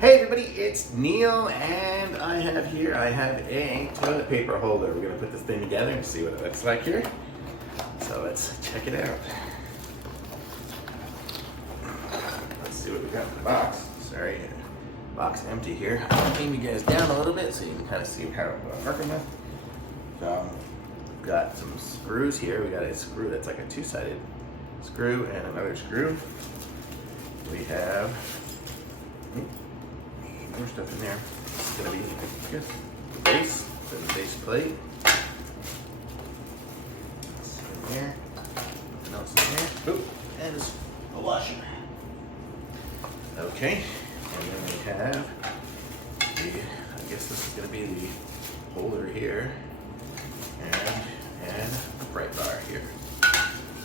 Hey everybody, it's Neil, and I have a toilet paper holder. We're gonna put this thing together and see what it looks like here. So let's check it out. Let's see what we got in the box. Sorry, box empty here. I'll aim you guys down a little bit so you can kind of see what I'm working with. So we've got some screws here. We got a screw that's like a two-sided screw and another screw. We have more stuff in there. It's gonna be, I guess, the base, the base plate. It's in there. Nothing else in there. Oop, and it's a washer. Okay, and then we have I guess this is gonna be the holder here, and a bright bar here.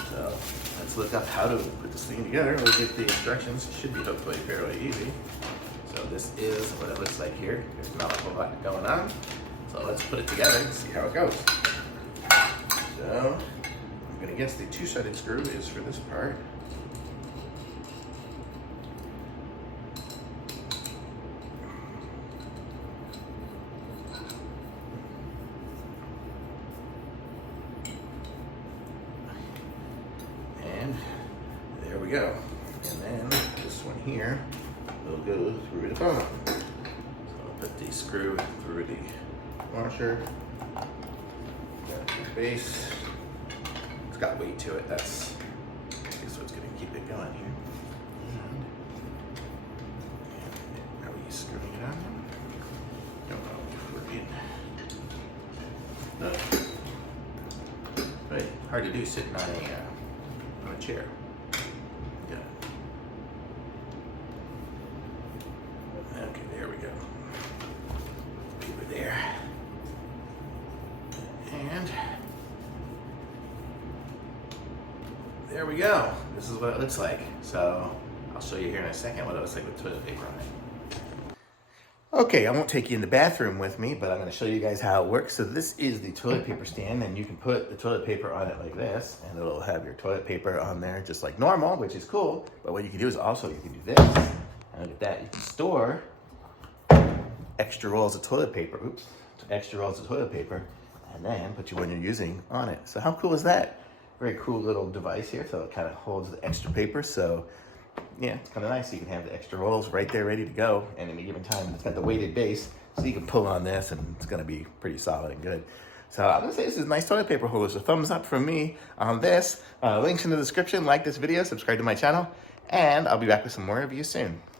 So let's look up how to put this thing together. We'll get the instructions. It should be hopefully fairly easy. So this is what it looks like here. There's not a whole lot going on. So let's put it together and see how it goes. So I'm gonna guess the two-sided screw is for this part. And there we go. And then this one here will go through the bottom. So I'll put the screw through the washer. Got the base. It's got weight to it. That's, I guess, what's going to keep it going here. And are we screwing it on? Don't know if we're in. But hard to do sitting on a chair. Yeah. Okay, there we go. Over there. And there we go. This is what it looks like. So I'll show you here in a second what it looks like with toilet paper on it. Okay, I won't take you in the bathroom with me, but I'm going to show you guys how it works. So this is the toilet paper stand, and you can put the toilet paper on it like this, and it'll have your toilet paper on there just like normal, which is cool. But what you can do is also you can do this, and look at that. You can store extra rolls of toilet paper, extra rolls of toilet paper, and then put your one you're using on it. So how cool is that? Very cool little device here, so it kind of holds the extra paper. So yeah, it's kind of nice. You can have the extra rolls right there ready to go, and at any given time, it's got the weighted base, so you can pull on this, and it's going to be pretty solid and good. So I'm going to say this is a nice toilet paper holder, so thumbs up from me on this. Links in the description. Like this video, subscribe to my channel, and I'll be back with some more reviews soon.